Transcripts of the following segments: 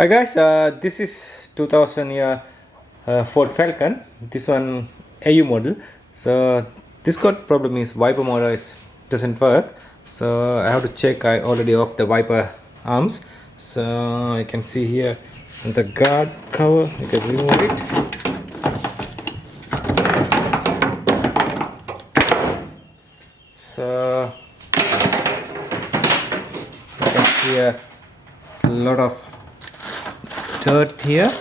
Hi guys, this is 2000 year Ford Falcon. This one AU model. So this got problem is wiper motor doesn't work. So I have to check. I already off the wiper arms. So you can see here the guard cover. You can remove it. So you can see a lot of dirt here.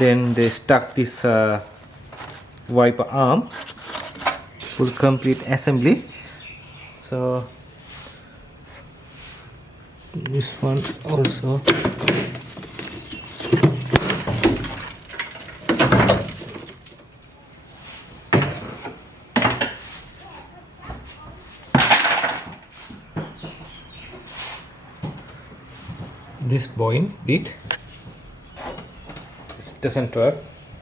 Then they stuck this wiper arm, full complete assembly. So this one also. This boin bit, this doesn't work.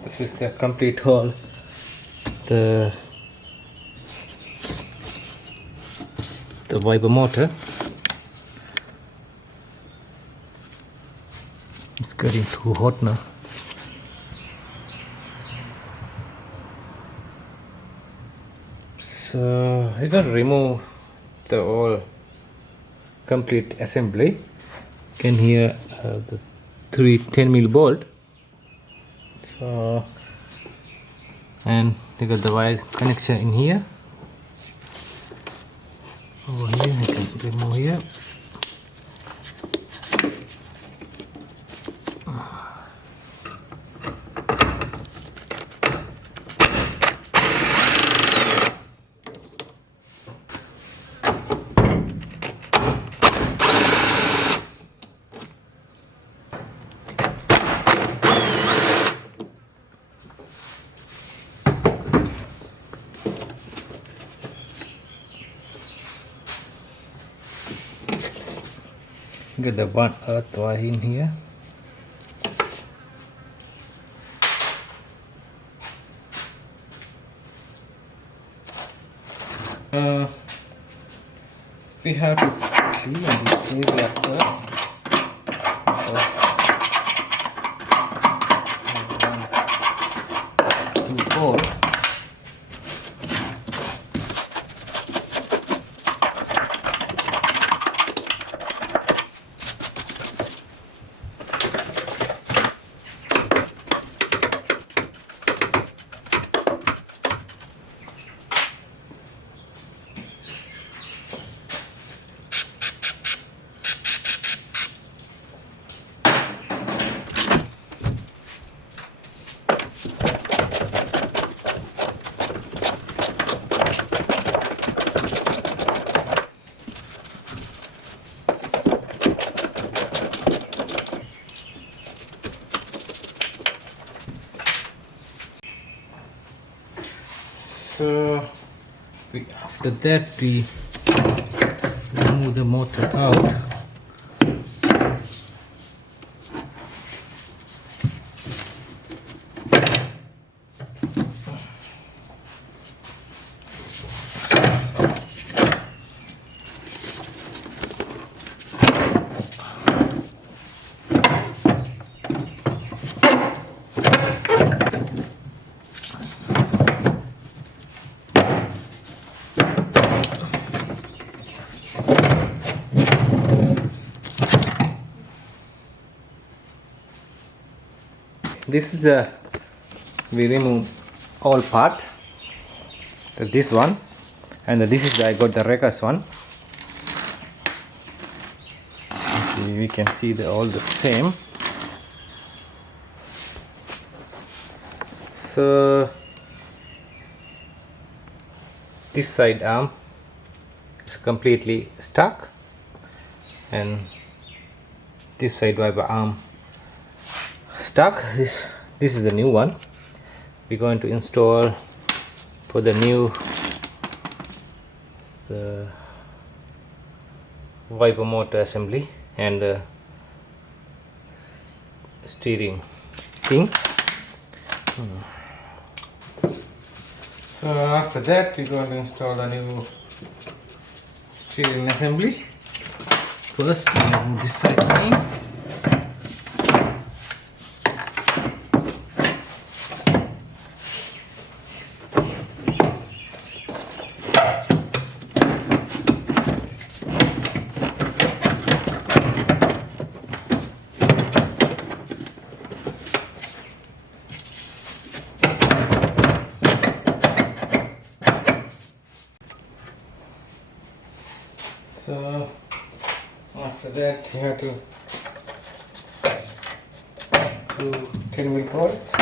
This is the complete hole. The wiper motor it's getting too hot now. So I gotta remove the all complete assembly. You can hear the 10mm bolt. So and you got the wire connection in here. Over here I can remove here. Get the one earth wire in here. We have to clean this area first. So after that we remove the motor out. This is the we remove all part. This one and this is I got the Rekas one. We can see the all the same. So this side arm is completely stuck and this side wiper arm stuck. This is the new one we're going to install for the new wiper motor assembly and steering thing. So after that we're going to install the new steering assembly. First remove this side thing. that you have to do 10mm bolts.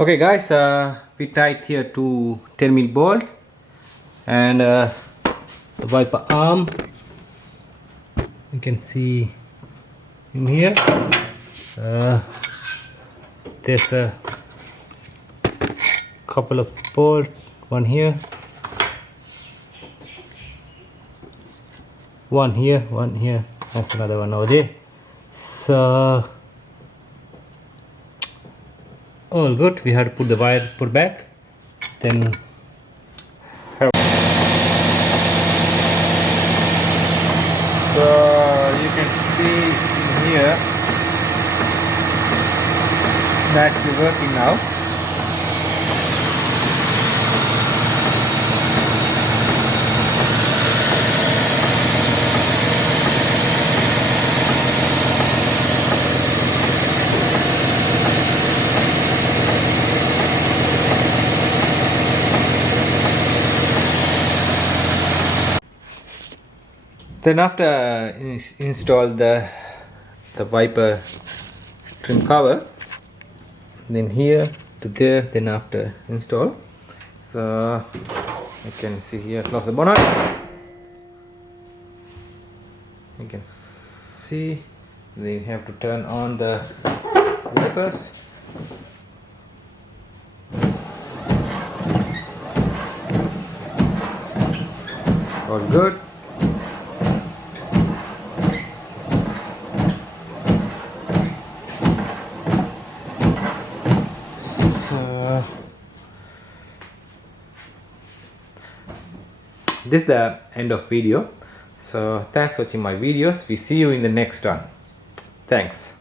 Okay guys, we tied here to 10mm bolt and the wiper arm, you can see in here. There's a couple of bolts, one here, one here, one here, that's another one over there. So all good. We have to put the wire back, then have. So you can see in here that's working now. Then after install the wiper trim cover, then here to there, then after install, so you can see here, close the bonnet, you can see, then you have to turn on the wipers. All good. This is the end of video. So thanks for watching my videos. We see you in the next one. Thanks.